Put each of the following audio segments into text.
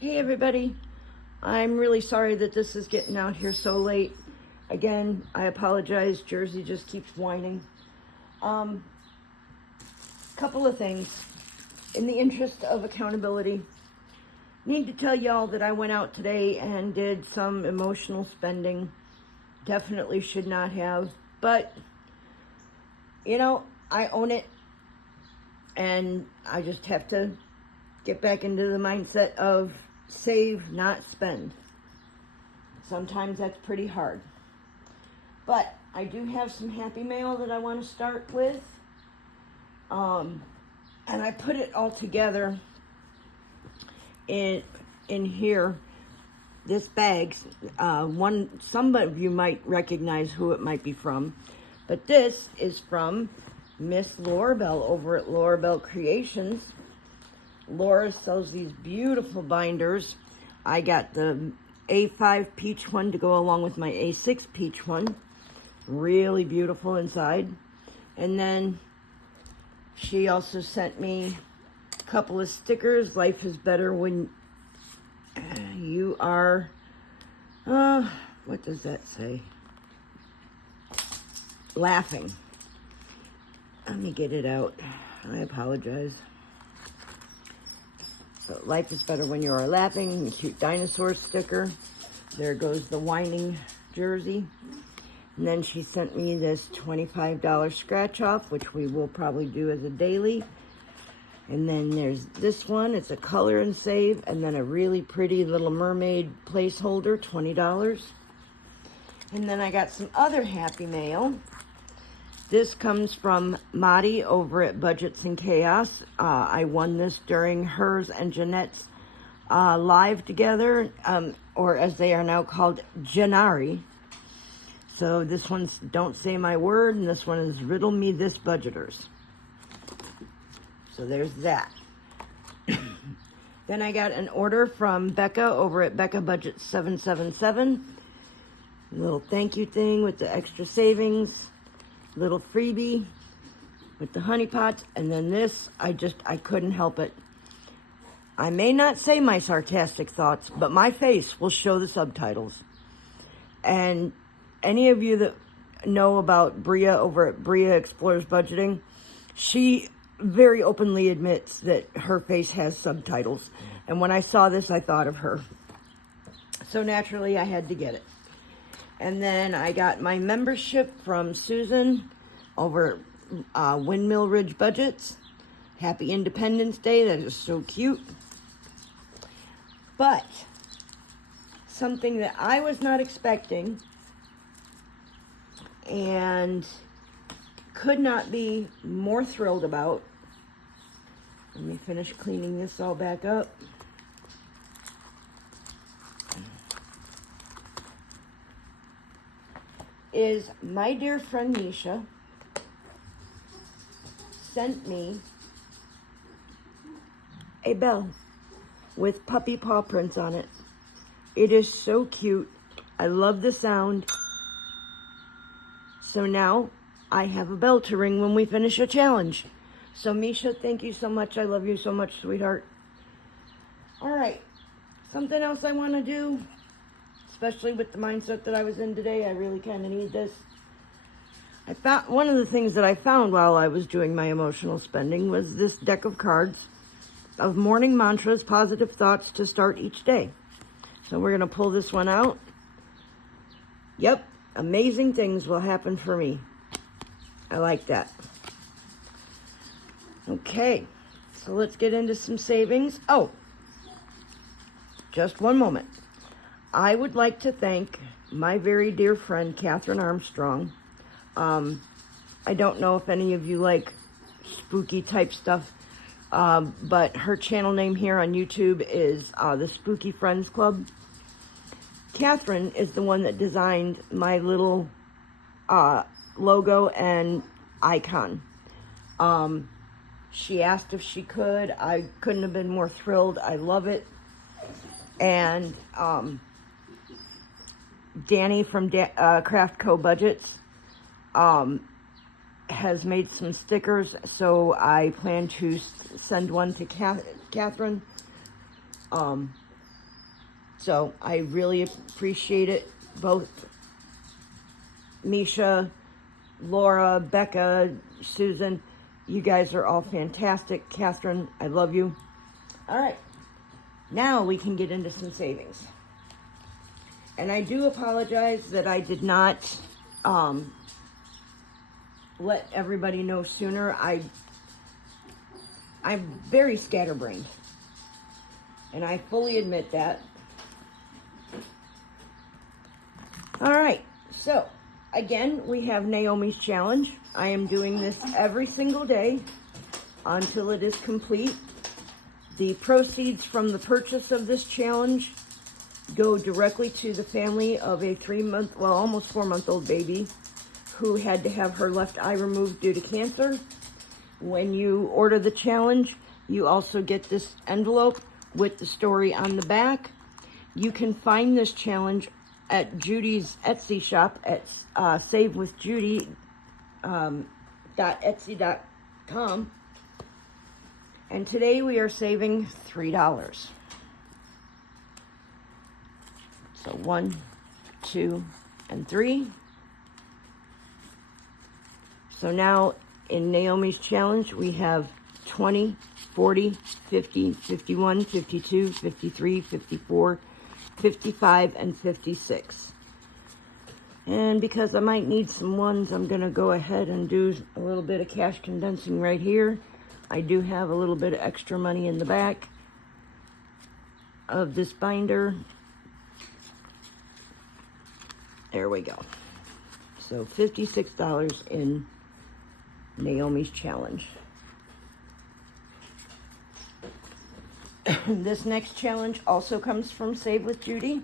Hey everybody, I'm really sorry that this is getting out here so late. Again, I apologize, Jersey just keeps whining. Couple of things. In the interest of accountability, need to tell y'all that I went out today and did some emotional spending. Definitely should not have, but I own it, and I just have to get back into the mindset of save, not spend. Sometimes that's pretty hard. But I do have some happy mail that I want to start with. And I put it all together in here. This bag, some of you might recognize who it might be from, but this is from Miss Laurabelle over at Laurabelle Creations. Laura sells these beautiful binders. I got the A5 peach one to go along with my A6 peach one. Really beautiful inside. And then she also sent me a couple of stickers. Life is better when you are, what does that say? Laughing. Let me get it out. I apologize. So life is better when you are laughing. Cute dinosaur sticker. There goes the whining jersey. And then she sent me this $25 scratch off, which we will probably do as a daily. And then there's this one. It's a color and save. And then a really pretty little mermaid placeholder, $20. And then I got some other happy mail. This comes from Madi over at Budgets and Chaos. I won this during hers and Jeanette's live together, or as they are now called, Janari. So this one's Don't Say My Word, and this one is Riddle Me This Budgeters. So there's that. Then I got an order from Becca over at Becca Budget 777. A little thank you thing with the extra savings. Little freebie with the honey pots, and then this, I couldn't help it. I may not say my sarcastic thoughts, but my face will show the subtitles. And any of you that know about Bria over at Bria Explores Budgeting, she very openly admits that her face has subtitles. And when I saw this, I thought of her. So naturally, I had to get it. And then I got my membership from Susan over Windmill Ridge Budgets. Happy Independence Day. That is so cute. But something that I was not expecting and could not be more thrilled about. Let me finish cleaning this all back up. Is my dear friend Misha sent me a bell with puppy paw prints on it. It is so cute. I love the sound. So now I have a bell to ring when we finish a challenge. So Misha, thank you so much. I love you so much, sweetheart. All right, something else I want to do, especially with the mindset that I was in today. I really kind of need this. I found one of the things that I found while I was doing my emotional spending was this deck of cards of morning mantras, positive thoughts to start each day. So we're going to pull this one out. Yep, amazing things will happen for me. I like that. Okay, so let's get into some savings. Oh, just one moment. I would like to thank my very dear friend, Catherine Armstrong. I don't know if any of you like spooky type stuff, but her channel name here on YouTube is the Spooky Friends Club. Catherine is the one that designed my little logo and icon. She asked if she could. I couldn't have been more thrilled. I love it. And Danny from Craft Co. Budgets has made some stickers, so I plan to send one to Catherine. So I really appreciate it. Both Misha, Laura, Becca, Susan, you guys are all fantastic. Catherine, I love you. All right, now we can get into some savings. And I do apologize that I did not let everybody know sooner. I'm very scatterbrained, and I fully admit that. All right, so again, we have Naomi's challenge. I am doing this every single day until it is complete. The proceeds from the purchase of this challenge go directly to the family of a 3-month, well, almost 4-month-old baby who had to have her left eye removed due to cancer. When you order the challenge, you also get this envelope with the story on the back. You can find this challenge at Judy's Etsy shop at savewithjudy.etsy.com. And today we are saving $3. So 1, 2, and 3. So now in Naomi's challenge, we have 20, 40, 50, 51, 52, 53, 54, 55, and 56. And because I might need some ones, I'm going to go ahead and do a little bit of cash condensing right here. I do have a little bit of extra money in the back of this binder. There we go. So $56 in Naomi's challenge. This next challenge also comes from Save with Judy.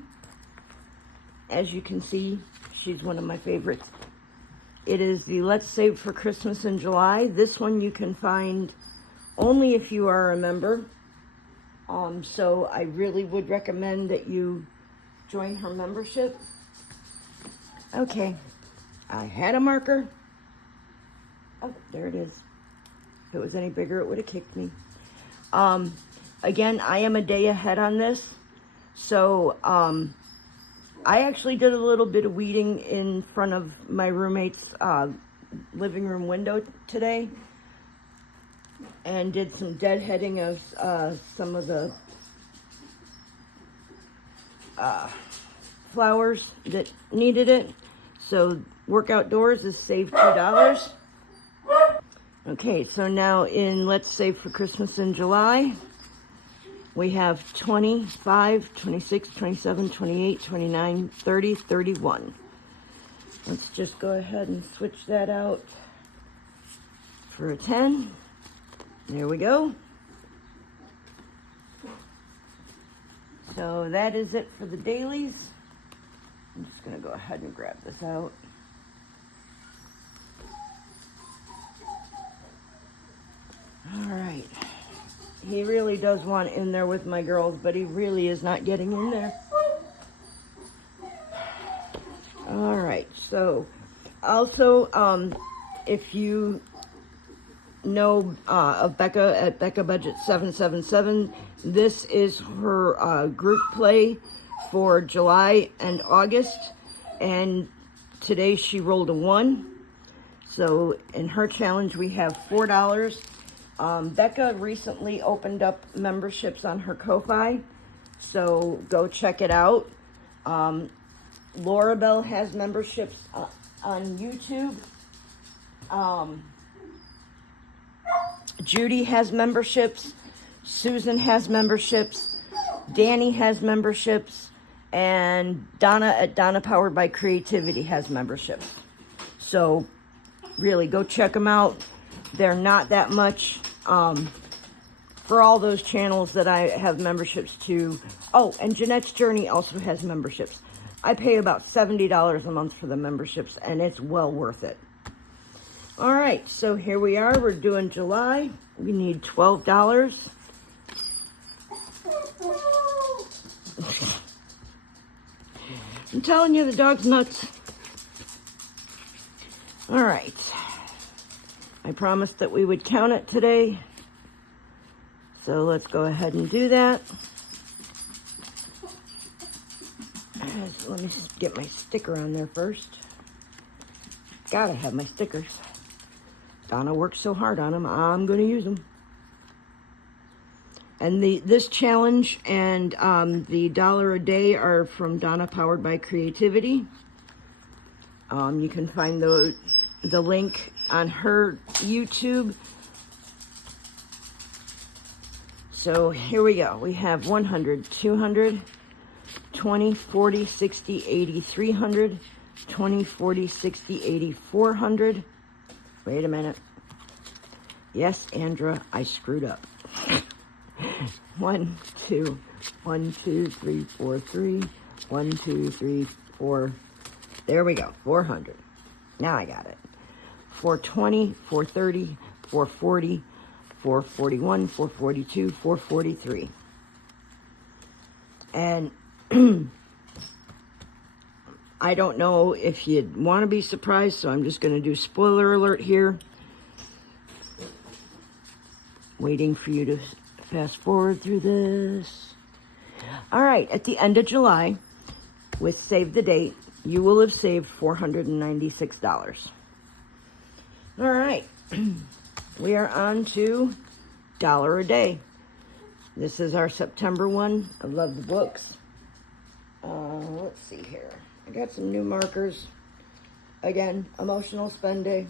As you can see, she's one of my favorites. It is the Let's Save for Christmas in July. This one you can find only if you are a member. So I really would recommend that you join her membership. Okay, I had a marker. Oh, there it is. If it was any bigger, it would have kicked me. Again, I am a day ahead on this. So I actually did a little bit of weeding in front of my roommate's living room window today. And did some deadheading of some of the flowers that needed it. So work outdoors is save $2. Okay, so now in Let's Save for Christmas in July, we have 25, 26, 27, 28, 29, 30, 31. Let's just go ahead and switch that out for a 10. There we go. So that is it for the dailies. I'm just going to go ahead and grab this out. All right. He really does want in there with my girls, but he really is not getting in there. All right. So also, if you know of Becca at Becca Budget 777, this is her group play for July and August, and today she rolled a 1. So in her challenge we have $4. Becca recently opened up memberships on her Ko-Fi, so go check it out. Laura Bell has memberships on YouTube. Judy has memberships. Susan has memberships. Danny has memberships. And Donna at Donna Powered by Creativity has memberships. So really go check them out. They're not that much for all those channels that I have memberships to. Oh, and Jeanette's Journey also has memberships. I pay about $70 a month for the memberships, and it's well worth it. All right, so here we are. We're doing July. We need $12. I'm telling you, the dog's nuts. All right. I promised that we would count it today. So let's go ahead and do that. Let me get my sticker on there first. Gotta have my stickers. Donna worked so hard on them, I'm gonna use them. And this challenge and the $1 a day are from Donna, powered by creativity. You can find the link on her YouTube. So here we go. We have 100, 200, 20, 40, 60, 80, 300, 20, 40, 60, 80, 400. Wait a minute. Yes, Andra, I screwed up. 1, 2, 1, 2, 3, 4, 3. 1, 2, 3, 4. There we go. 400. Now I got it. 420, 430, 440, 441, 442, 443. And I don't know if you'd want to be surprised, so I'm just going to do spoiler alert here. Waiting for you to fast forward through this. All right, at the end of July, with Save the Date, you will have saved $496. All right, we are on to $1 a day. This is our September one. I love the books. Let's see here. I got some new markers. Again, emotional spend day.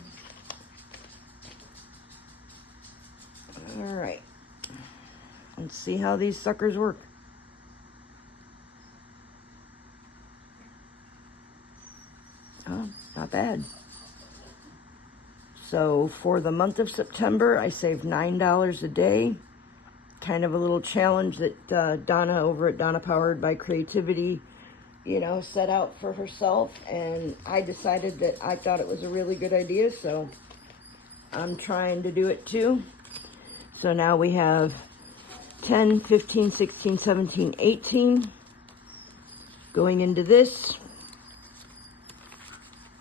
All right. Let's see how these suckers work. Oh, not bad. So for the month of September, I saved $9 a day. Kind of a little challenge that Donna over at Donna Powered by Creativity, set out for herself. And I decided that I thought it was a really good idea, so I'm trying to do it too. So now we have 10, 15, 16, 17, 18 going into this.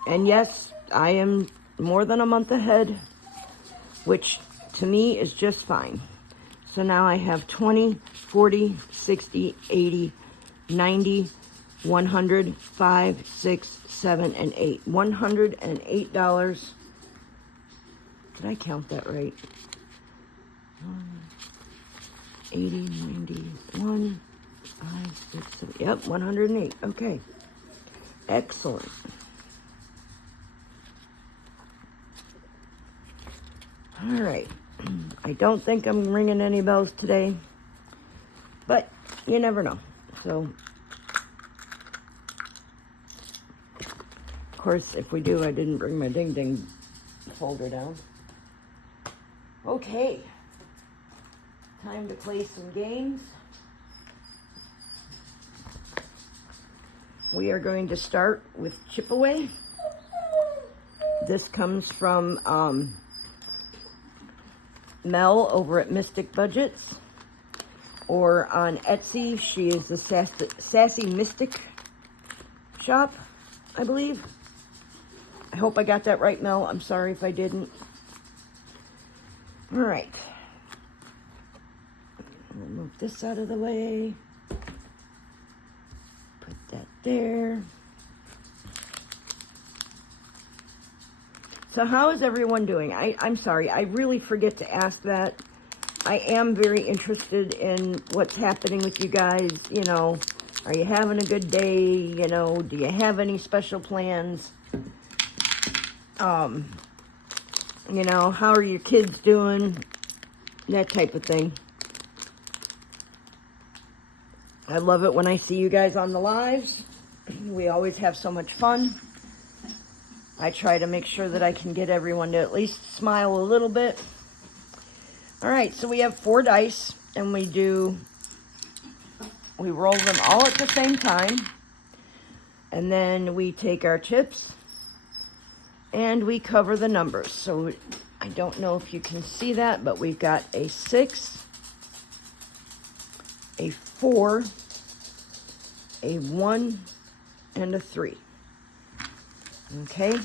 And yes, I am more than a month ahead, which to me is just fine. So now I have 20, 40, 60, 80, 90, 100, 5, 6, 7, and 8. $108. Did I count that right? 80, 90, 1, 5, 6, 7. Yep, 108. Okay. Excellent. All right. I don't think I'm ringing any bells today, but you never know. So, of course, if we do, I didn't bring my ding ding folder down. Okay. Time to play some games. We are going to start with Chip Away. This comes from Mel over at Mystic Budgets, or on Etsy. She is the Sassy Mystic shop, I believe. I hope I got that right, Mel. I'm sorry if I didn't. All right. We'll move this out of the way. Put that there. So how is everyone doing? I'm sorry, I really forget to ask that. I am very interested in what's happening with you guys. Are you having a good day? Do you have any special plans? How are your kids doing? That type of thing. I love it when I see you guys on the lives. We always have so much fun. I try to make sure that I can get everyone to at least smile a little bit. All right, so we have 4 dice, and we roll them all at the same time. And then we take our chips, and we cover the numbers. So I don't know if you can see that, but we've got a 6, a 4, a 1, and a 3. Okay.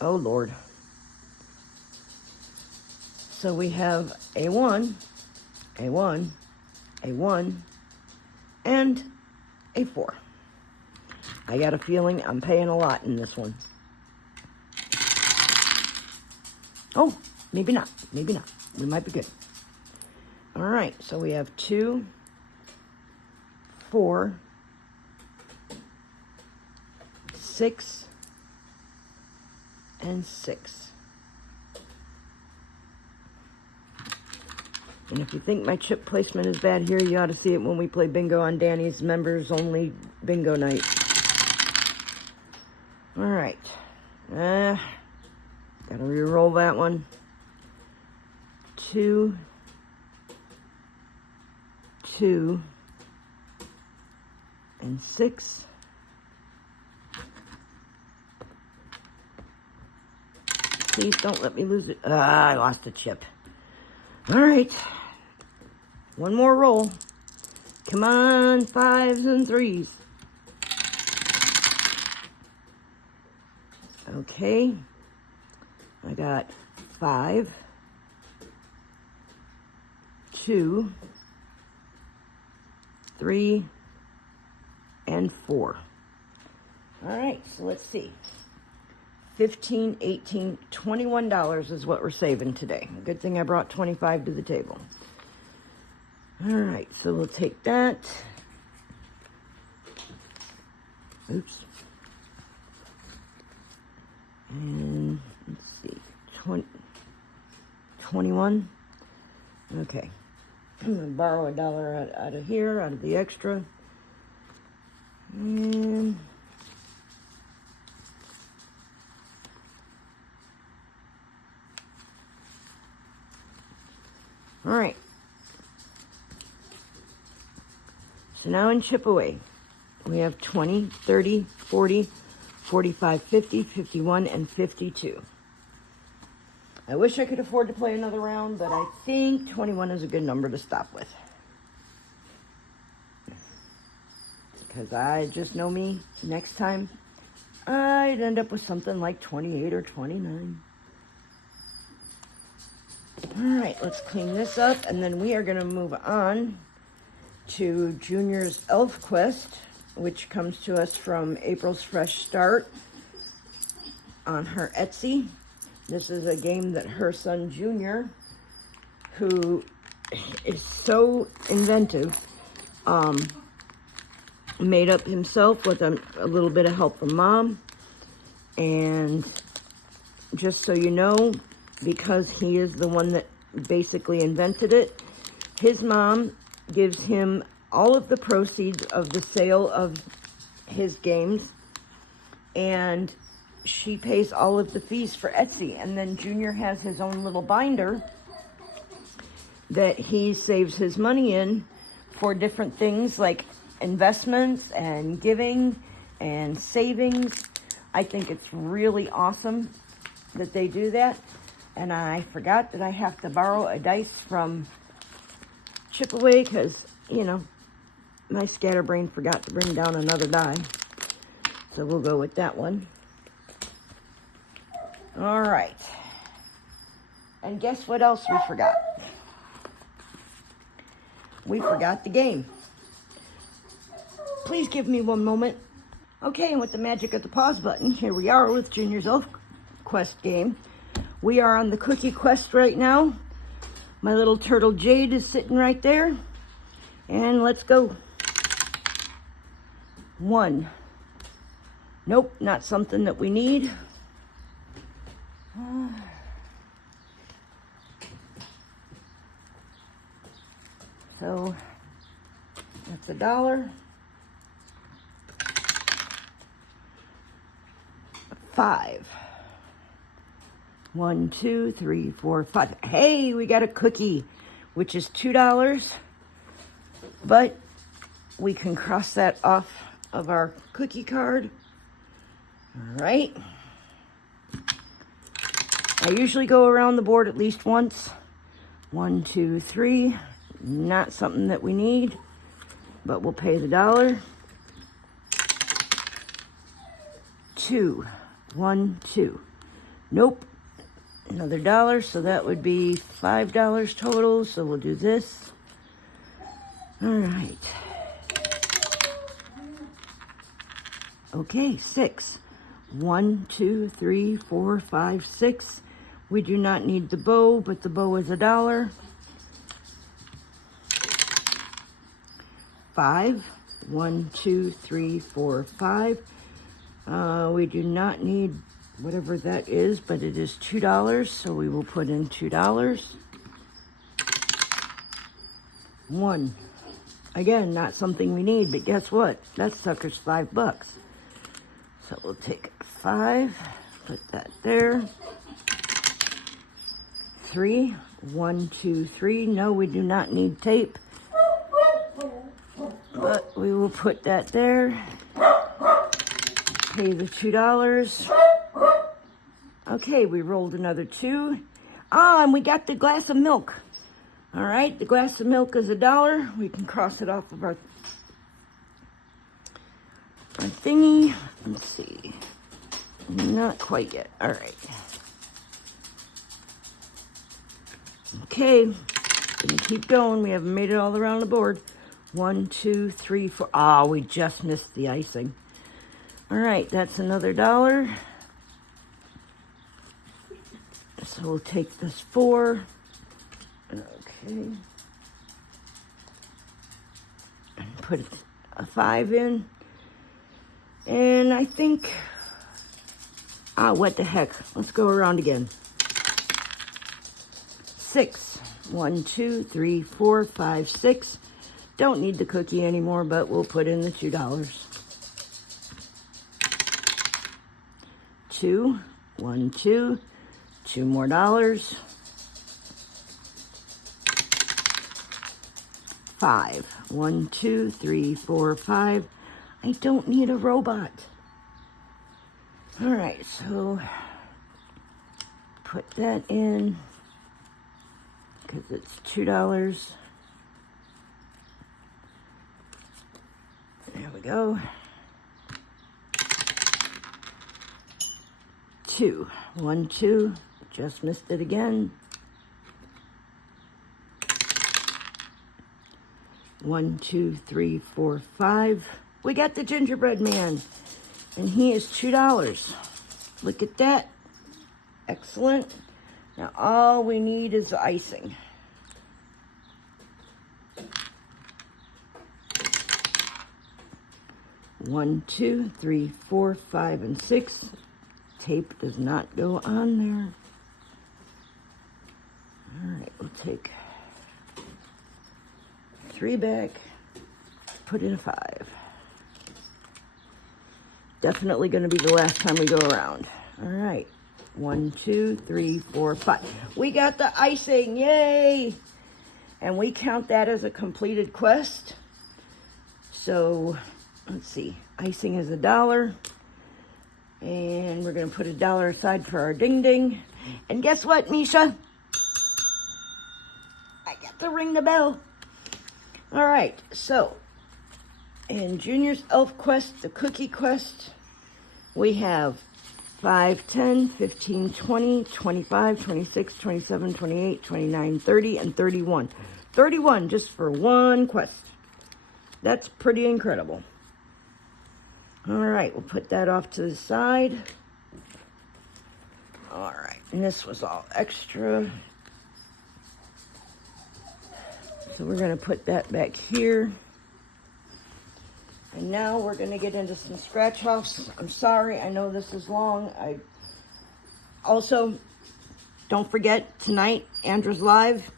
Oh, Lord. So we have a 1, a 1, a 1, and a 4. I got a feeling I'm paying a lot in this one. Oh, maybe not. Maybe not. We might be good. All right, so we have 2, 4, 6, and 6. And if you think my chip placement is bad here, you ought to see it when we play bingo on Danny's members only bingo night. All right. Gotta re-roll that one. 2, 2, and 6. Please don't let me lose it. I lost a chip. All right. One more roll. Come on, 5s and 3s. Okay. I got 5, 2, 3, and 4. All right, so let's see. $15, $18, $21 is what we're saving today. Good thing I brought 25 to the table. All right, so we'll take that. Oops. And let's see, 21. Okay. I'm going to borrow $1 out of here, out of the extra. And all right. So now in chip away, we have 20, 30, 40, 45, 50, 51, and 52. I wish I could afford to play another round, but I think 21 is a good number to stop with. Because I just know me, next time, I'd end up with something like 28 or 29. All right, let's clean this up, and then we are going to move on to Junior's Elf Quest, which comes to us from April's Fresh Start on her Etsy. This is a game that her son Junior, who is so inventive, made up himself with a little bit of help from Mom. And just so you know, because he is the one that basically invented it, his mom gives him all of the proceeds of the sale of his games, and she pays all of the fees for Etsy. And then Junior has his own little binder that he saves his money in for different things like investments and giving and savings. I think it's really awesome that they do that. And I forgot that I have to borrow a dice from Chip Away because, you know, my scatterbrain forgot to bring down another die. So we'll go with that one. All right. And guess what else we forgot? We forgot the game. Please give me one moment. Okay, and with the magic of the pause button, here we are with Junior's Elf Quest game. We are on the cookie quest right now. My little turtle Jade is sitting right there. And let's go. 1. Nope, not something that we need. So that's $1. 5. 1, 2, 3, 4, 5. Hey, we got a cookie, which is $2. But we can cross that off of our cookie card. All right. I usually go around the board at least once. 1, 2, 3. Not something that we need, but we'll pay the $1. 2. 1, 2. Nope. Another $1, so that would be $5 total. So we'll do this. All right. Okay, 6. 1, 2, 3, 4, 5, 6. We do not need the bow, but the bow is $1. 5. 1, 2, 3, 4, 5. We do not need whatever that is, but it is $2, so we will put in $2. 1. Again, not something we need, but guess what? That sucker's $5. So we'll take 5, put that there. 3. 1, 2, 3. No, we do not need tape, but we will put that there. Pay the $2. Okay, we rolled another 2. Ah, and we got the glass of milk. All right, the glass of milk is $1. We can cross it off of our thingy. Let's see. Not quite yet. All right. Okay, gonna keep going. We haven't made it all around the board. 1, 2, 3, 4. Ah, we just missed the icing. All right, that's another $1. So we'll take this 4. Okay. And put a 5 in. And I think, what the heck? Let's go around again. 6. 1, 2, 3, 4, 5, 6. Don't need the cookie anymore, but we'll put in the $2. 2. 1, 2. 2 more dollars. 5. 1, 2, 3, 4, 5. I don't need a robot. All right, so put that in because it's $2. There we go. 2. 1, 2. Just missed it again. 1, 2, 3, 4, 5. We got the gingerbread man, and he is $2. Look at that. Excellent. Now all we need is the icing. One, 2, 3, 4, 5, and 6. Tape does not go on there. All right, we'll take 3 back, put in a 5. Definitely going to be the last time we go around. All right, 1, 2, 3, 4, 5. We got the icing, yay! And we count that as a completed quest. So, let's see, icing is $1. And we're going to put $1 aside for our ding ding. And guess what, Misha? I got to ring the bell. All right, so in Junior's Elf Quest, the Cookie Quest, we have 5, 10, 15, 20, 25, 26, 27, 28, 29, 30, and 31. 31 just for one quest. That's pretty incredible. All right, we'll put that off to the side. All right, and this was all extra. So we're going to put that back here. And now we're going to get into some scratch-offs. I'm sorry, I know this is long. Also, don't forget, tonight, Andra's Live.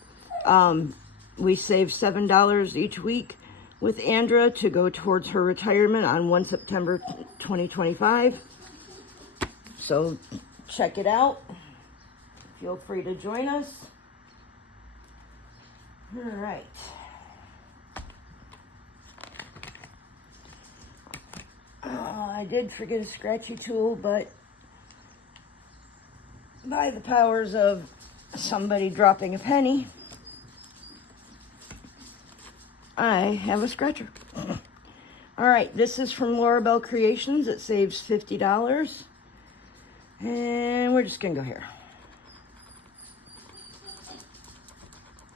We save $7 each week with Andra to go towards her retirement on 1 September 2025. So check it out. Feel free to join us. All right. I did forget a scratchy tool, but by the powers of somebody dropping a penny, I have a scratcher. All right, this is from Laura Bell Creations. It saves $50. And we're just going to go here.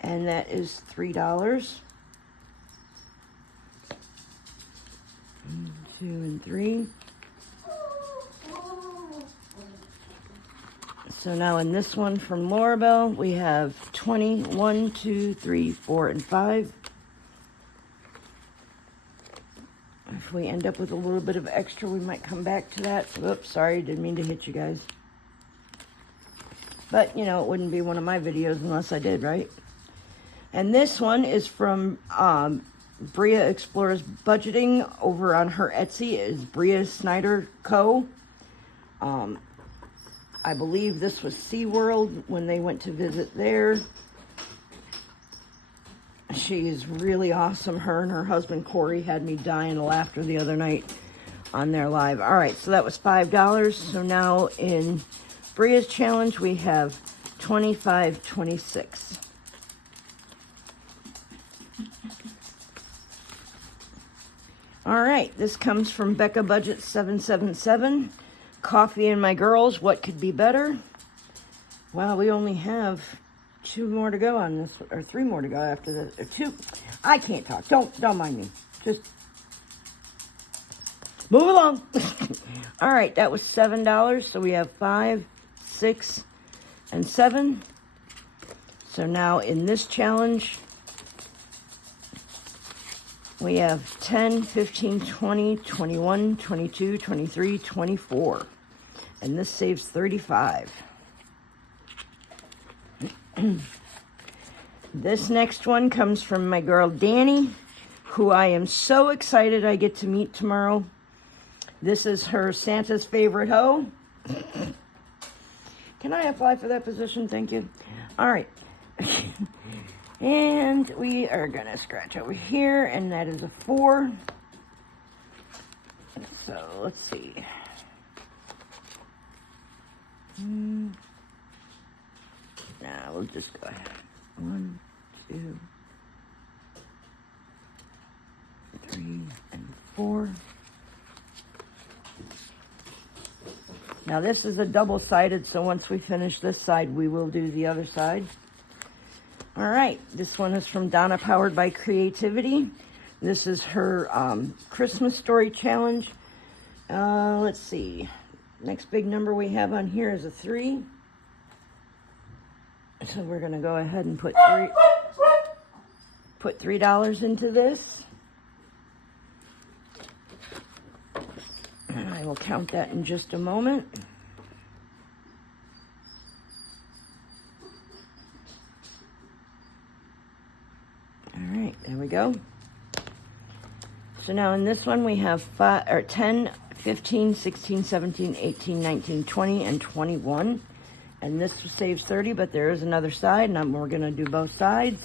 And that is $3. 1, 2, and 3. So now in this one from Lorabelle, we have 20, 1, 2, 3, 4, and 5. If we end up with a little bit of extra, we might come back to that. Oops, sorry, didn't mean to hit you guys. But, you know, it wouldn't be one of my videos unless I did, right? And this one is from Bria Explores Budgeting over on her Etsy. Is Bria Snyder Co. I believe this was SeaWorld when they went to visit there. She is really awesome. Her and her husband Corey had me dying of laughter the other night on their live. All right, so that was $5. So now in Bria's challenge, we have $25.26. All right, this comes from Becca Budget 777. Coffee and my girls, what could be better? Well, we only have 2 more to go on this, or 3 more to go after this. 2. I can't talk. Don't mind me. Just move along. All right, that was $7. So we have 5, 6, and 7. So now in this challenge, we have 10, 15, 20, 21, 22, 23, 24. And this saves 35. This next one comes from my girl Danny, who I am so excited I get to meet tomorrow. This is her Santa's favorite hoe. Can I apply for that position? Thank you. All right. And we are going to scratch over here, and that is a 4. So let's see. Now we'll just go ahead. 1, 2, 3, and 4. Now this is a double-sided, so once we finish this side, we will do the other side. All right, this one is from Donna, powered by Creativity. This is her Christmas story challenge. Let's see. Next big number we have on here is a 3. So we're going to go ahead and put $3 into this. And I will count that in just a moment. All right, there we go. So now in this one we have 10, 15, 16, 17, 18, 19, 20, and 21. And this saves 30, but there is another side, and we're going to do both sides.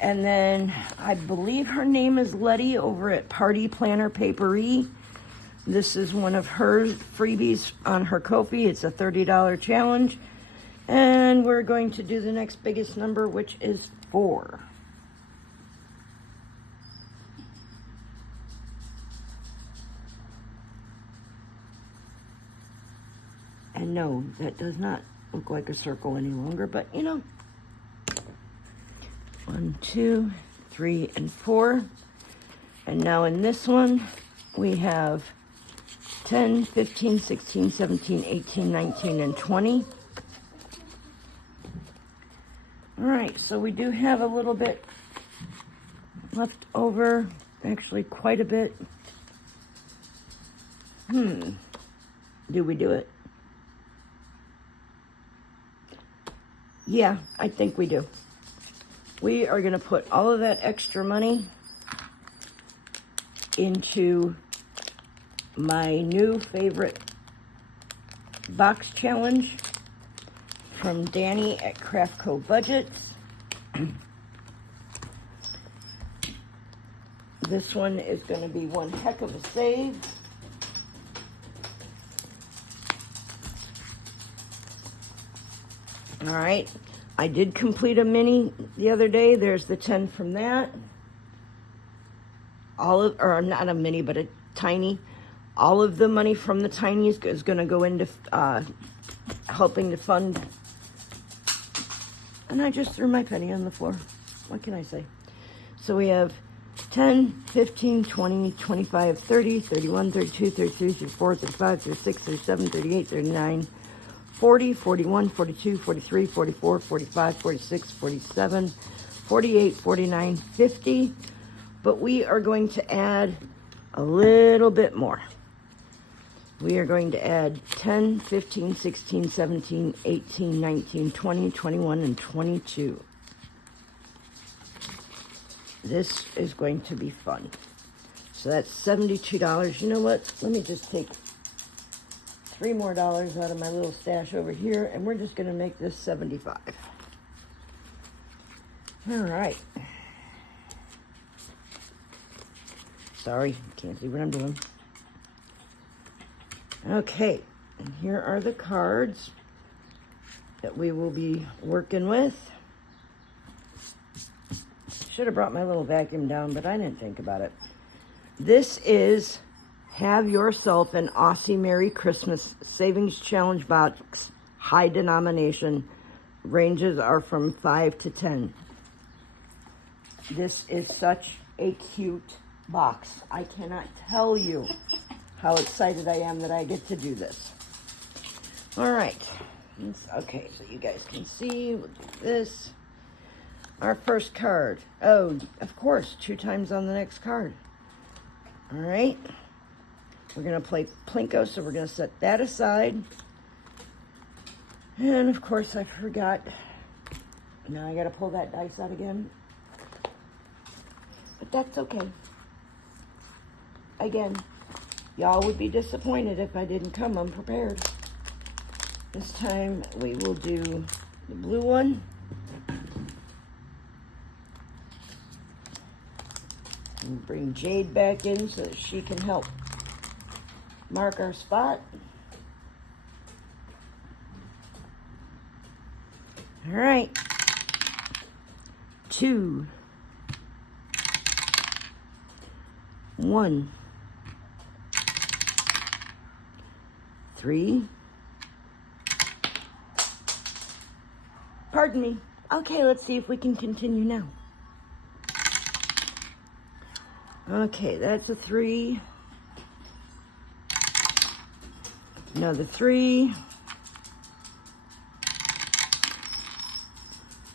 And then I believe her name is Letty over at Party Planner Papery. This is one of her freebies on her Ko-fi. It's a $30 challenge. And we're going to do the next biggest number, which is 4. And no, that does not look like a circle any longer, but you know. 1, 2, 3, and 4. And now in this one, we have 10, 15, 16, 17, 18, 19, and 20. All right, so we do have a little bit left over, actually quite a bit. Do we do it? Yeah, I think we do. We are going to put all of that extra money into my new favorite box challenge from Danny at Craftco Budgets. This one is going to be one heck of a save. All right, I did complete a mini the other day. There's the 10 from that. Or not a mini, but a tiny. All of the money from the tiny is going to go into helping to fund. And I just threw my penny on the floor. What can I say? So we have 10, 15, 20, 25, 30, 31, 32, 33, 34, 35, 36, 37, 38, 39, 40, 41, 42, 43, 44, 45, 46, 47, 48, 49, 50. But we are going to add a little bit more. We are going to add 10, 15, 16, 17, 18, 19, 20, 21, and 22. This is going to be fun. So that's $72. You know what? Let me just take $3 more out of my little stash over here, and we're just going to make this 75. All right. Sorry, can't see what I'm doing. Okay, and here are the cards that we will be working with. Should have brought my little vacuum down, but I didn't think about it. This is Have Yourself an Aussie Merry Christmas Savings Challenge Box, high denomination. Ranges are from 5 to 10. This is such a cute box. I cannot tell you how excited I am that I get to do this. All right. Okay, so you guys can see. We'll do this. Our first card. Oh, of course, 2 times on the next card. All right. We're going to play Plinko, so we're going to set that aside. And, of course, I forgot. Now I got to pull that dice out again. But that's okay. Again, y'all would be disappointed if I didn't come unprepared. This time we will do the blue one. And bring Jade back in so that she can help mark our spot. All right. 2, 1, 3. Pardon me. Okay, let's see if we can continue now. Okay, that's a 3. Another 3.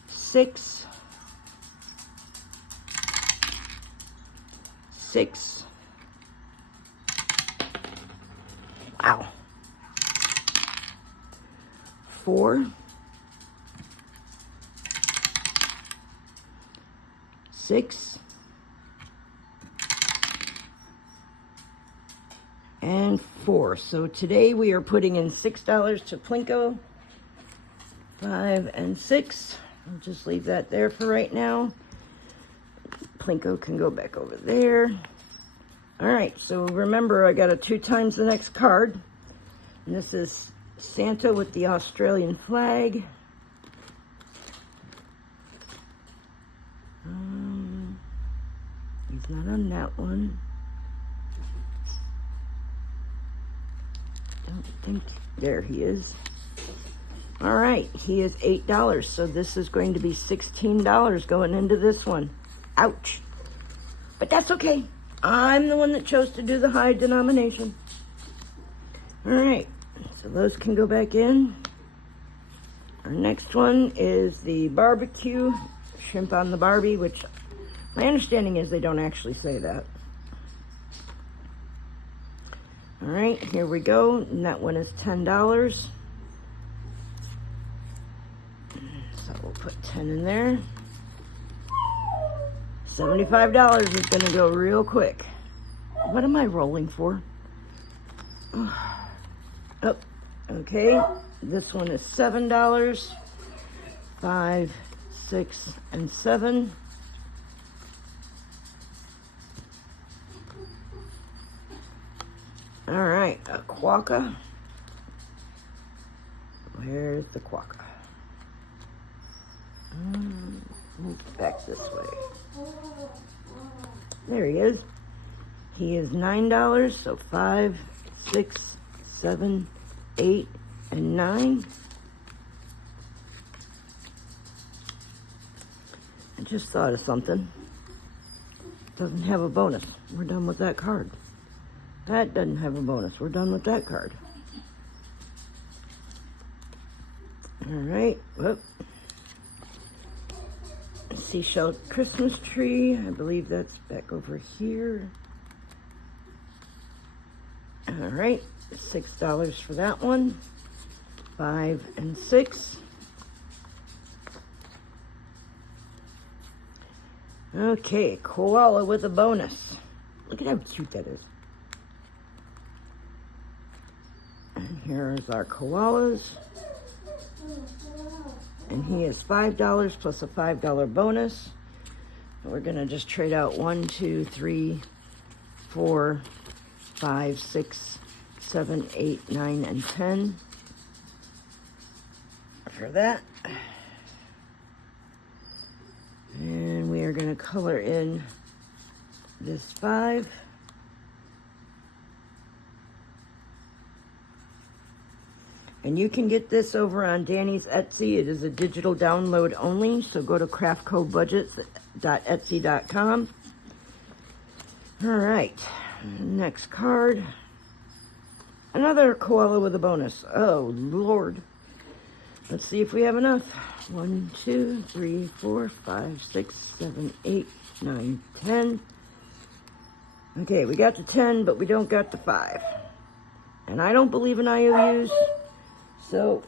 6. 6. Wow. 4. 6. And 4. So today we are putting in $6 to Plinko. 5 and 6. I'll just leave that there for right now. Plinko can go back over there. All right, so remember I got a 2 times the next card. And this is Santa with the Australian flag. He's not on that one. Don't think, there he is. All right, he is $8, so this is going to be $16 going into this one. Ouch. But that's okay. I'm the one that chose to do the high denomination. All right, so those can go back in. Our next one is the barbecue, shrimp on the Barbie, which my understanding is they don't actually say that. All right, here we go. And that one is $10. So we'll put 10 in there. $75 is going to go real quick. What am I rolling for? Oh, okay. This one is $7. 5, 6, and 7. All right, a quokka. Where's the quokka? Move back this way. There he is. He is $9, so 5, 6, 7, 8, and 9. I just thought of something. Doesn't have a bonus. We're done with that card. That doesn't have a bonus. We're done with that card. All right. Whoop. Seashell Christmas tree. I believe that's back over here. All right. $6 for that one. 5 and 6. Okay, koala with a bonus. Look at how cute that is. And here's our koalas. And he is $5 plus a $5 bonus. And we're gonna just trade out 1, 2, 3, 4, 5, 6, 7, 8, 9, and 10 for that. And we are going to color in this 5. And you can get this over on Danny's Etsy. It is a digital download only, so go to craftcobudgets.etsy.com. All right, next card. Another koala with a bonus. Oh, Lord. Let's see if we have enough. 1, 2, 3, 4, 5, 6, 7, 8, 9, 10. Okay, we got the 10, but we don't got the 5. And I don't believe in IOUs. So,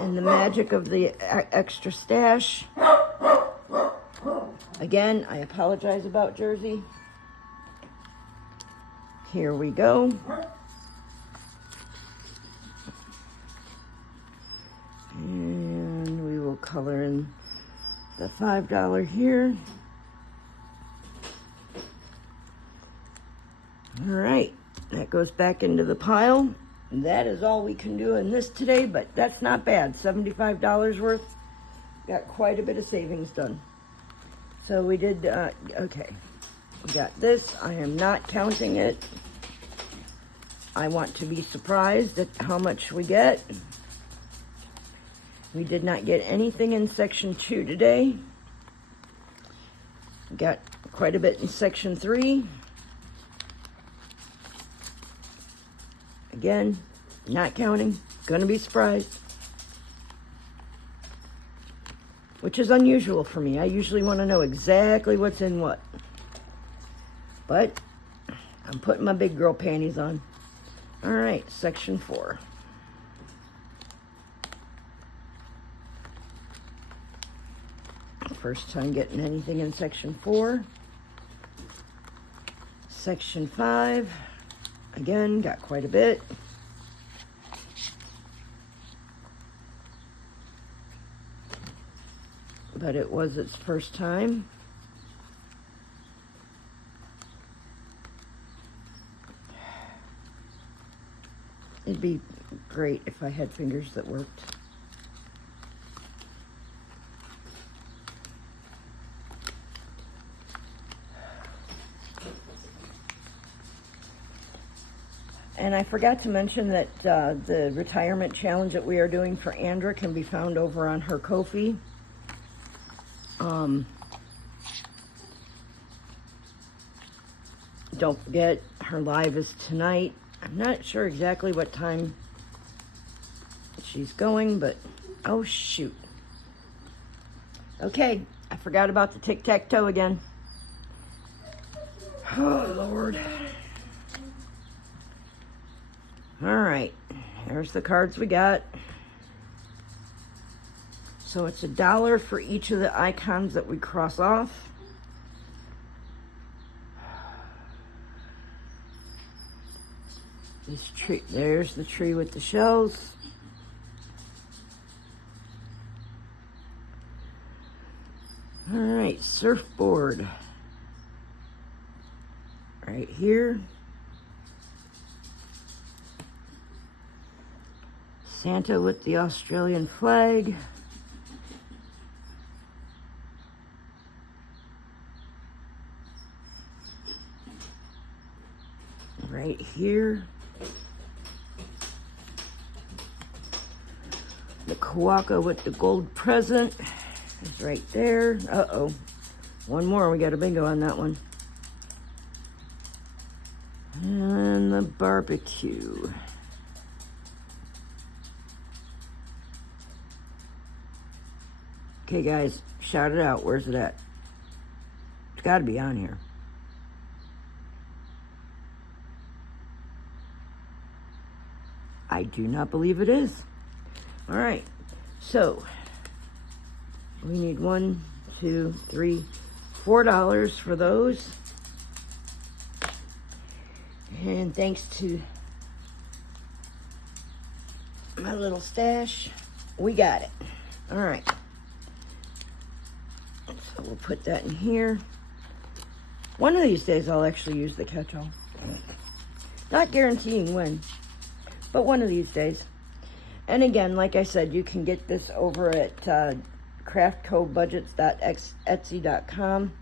in the magic of the extra stash, again, I apologize about Jersey. Here we go. And we will color in the $5 here. All right, that goes back into the pile. That is all we can do in this today, but that's not bad. $75 worth. Got quite a bit of savings done. So we did, okay. We got this. I am not counting it. I want to be surprised at how much we get. We did not get anything in section 2 today. We got quite a bit in section 3. Again, not counting. Gonna be surprised. Which is unusual for me. I usually want to know exactly what's in what. But I'm putting my big girl panties on. All right, section 4. First time getting anything in section 4. Section 5. Again, got quite a bit. But it was its first time. It'd be great if I had fingers that worked. And I forgot to mention that the retirement challenge that we are doing for Andra can be found over on her Ko-fi. Don't forget, her live is tonight. I'm not sure exactly what time she's going, but oh shoot. Okay, I forgot about the tic-tac-toe again. Oh Lord. All right, there's the cards we got. So it's $1 for each of the icons that we cross off. This tree, there's the tree with the shells. All right, surfboard. Right here. Santa with the Australian flag. Right here. The Kawaka with the gold present is right there. Uh-oh. One more. We got a bingo on that one. And the barbecue. Okay, guys, shout it out. Where's it at? It's got to be on here. I do not believe it is. All right, so we need $1, $2, $3, $4 for those. And thanks to my little stash, we got it. All right. So we'll put that in here. One of these days I'll actually use the catch-all. Not guaranteeing when, but one of these days. And again, like I said, you can get this over at craftcobudgets.etsy.com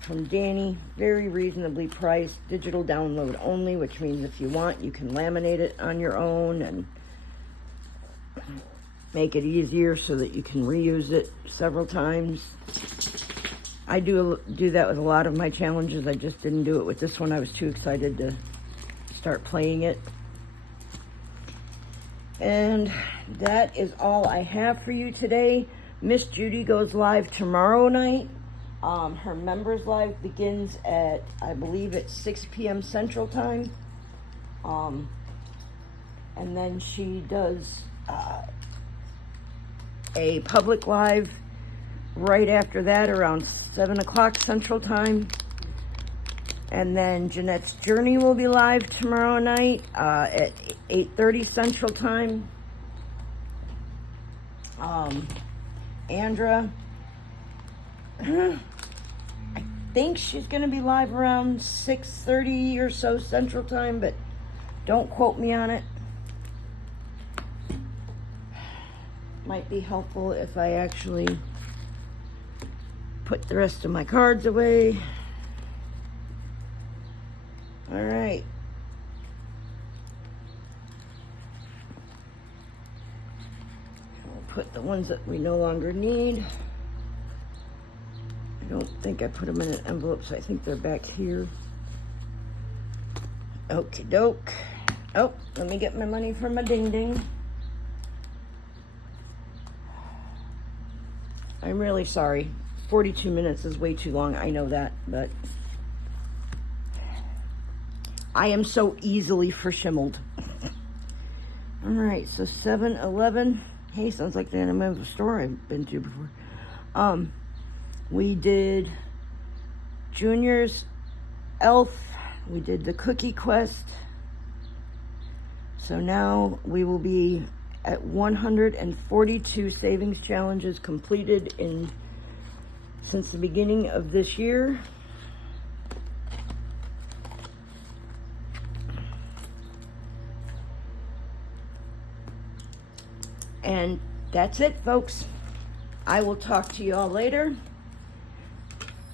from Danny. Very reasonably priced, digital download only, which means if you want, you can laminate it on your own and make it easier so that you can reuse it several times. I do that with a lot of my challenges. I just didn't do it with this one. I was too excited to start playing it. And that is all I have for you today. Miss Judy goes live tomorrow night. Her members live begins at, I believe, at 6 p.m. Central Time. And then she does a public live right after that around 7 o'clock Central Time. And then Jeanette's Journey will be live tomorrow night at 8:30 Central Time. Andra, I think she's going to be live around 6:30 or so Central Time, but don't quote me on it. Might be helpful if I actually put the rest of my cards away. All right. We'll put the ones that we no longer need. I don't think I put them in an envelope, so I think they're back here. Okie doke. Oh, let me get my money from my ding ding. I'm really sorry. 42 minutes is way too long. I know that, but I am so easily shimmeled. All right, so 7-Eleven. Hey, sounds like the name of a store I've been to before. We did Junior's Elf. We did the Cookie Quest. So now we will be at 142 savings challenges completed since the beginning of this year. And that's it, folks. I will talk to you all later.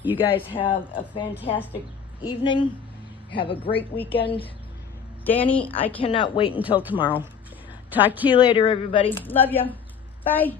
You guys have a fantastic evening. Have a great weekend. Danny, I cannot wait until tomorrow. Talk to you later, everybody. Love ya. Bye.